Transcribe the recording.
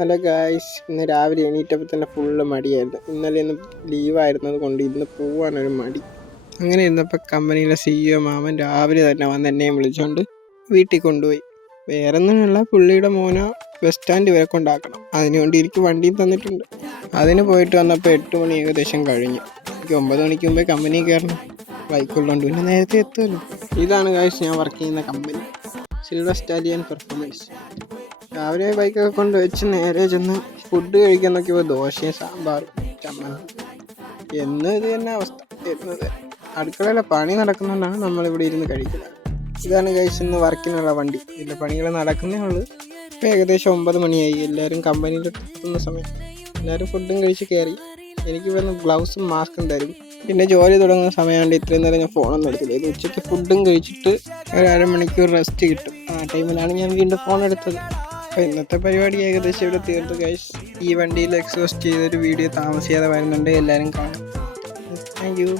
Hello guys, ഇന്ന് രാവിലെ എണീറ്റപ്പോൾ തന്നെ ഫുള്ള് മടിയായിരുന്നു. ഇന്നലെ ഇന്ന് ലീവായിരുന്നത് കൊണ്ട് ഇന്ന് പോകാനൊരു മടി. അങ്ങനെ ഇരുന്നപ്പോൾ കമ്പനിയിലെ CEO മാമൻ രാവിലെ തന്നെ വന്ന് എന്നെയും വിളിച്ചുകൊണ്ട് വീട്ടിൽ കൊണ്ടുപോയി. വേറെ ഒന്നുമല്ല, പുള്ളിയുടെ മോനെ ബസ് സ്റ്റാൻഡ് വരെ കൊണ്ടാക്കണം. അതിനുവേണ്ടി എനിക്ക് വണ്ടിയും തന്നിട്ടുണ്ട്. അതിന് പോയിട്ട് വന്നപ്പോൾ 8 മണി ഏകദേശം കഴിഞ്ഞു. എനിക്ക് 9 മണിക്ക് മുമ്പേ കമ്പനിയിൽ കയറണം. ബൈക്കുള്ളതുകൊണ്ട് പിന്നെ നേരത്തെ എത്തുമല്ലോ. ഇതാണ് ഗായ്സ് ഞാൻ വർക്ക് ചെയ്യുന്ന കമ്പനി, സിൽവർ സ്റ്റാലിയൻ പെർഫോമൻസ്. രാവിലെ ബൈക്കൊക്കെ കൊണ്ട് വെച്ച് നേരെ ചെന്ന് ഫുഡ് കഴിക്കാൻ നോക്കിയപ്പോൾ ദോശയും സാമ്പാറും ചമ്മന്തി. എന്നും ഇത് തന്നെ അവസ്ഥ. എന്നത് അടുക്കളയിലെ പണി നടക്കുന്നുകൊണ്ടാണ് നമ്മളിവിടെ ഇരുന്ന് കഴിക്കുന്നത്. ഇതാണ് ഗൈസ് ഇന്ന് വർക്കിനുള്ള വണ്ടി. ഇതിൻ്റെ പണികൾ നടക്കുന്നേ ഉള്ളൂ. ഇപ്പോൾ ഏകദേശം 9 മണിയായി. എല്ലാവരും കമ്പനിയിൽ എത്തുന്ന സമയം. എല്ലാവരും ഫുഡും കഴിച്ച് കയറി. എനിക്ക് ഇവിടുന്ന് ഗ്ലൗസും മാസ്കും തരും. പിന്നെ ജോലി തുടങ്ങുന്ന സമയമാണ്ട് ഇത്രയും നേരം ഞാൻ ഫോണൊന്നും എടുത്തില്ല. ഇത് ഉച്ചയ്ക്ക് ഫുഡും കഴിച്ചിട്ട് ഒരു അരമണിക്കൂർ റെസ്റ്റ് കിട്ടും. ആ ടൈമിലാണ് ഞാൻ വീണ്ടും ഫോൺ എടുത്തത്. അപ്പോൾ ഇന്നത്തെ പരിപാടി ഏകദേശം ഇവിടെ തീർന്നു ഗൈസ്. ഈ വണ്ടിയിൽ എക്സോസ്റ്റ് ചെയ്തൊരു വീഡിയോ താമസിയാതെ വരുന്നുണ്ട്, എല്ലാവരും കാണും. Thank you.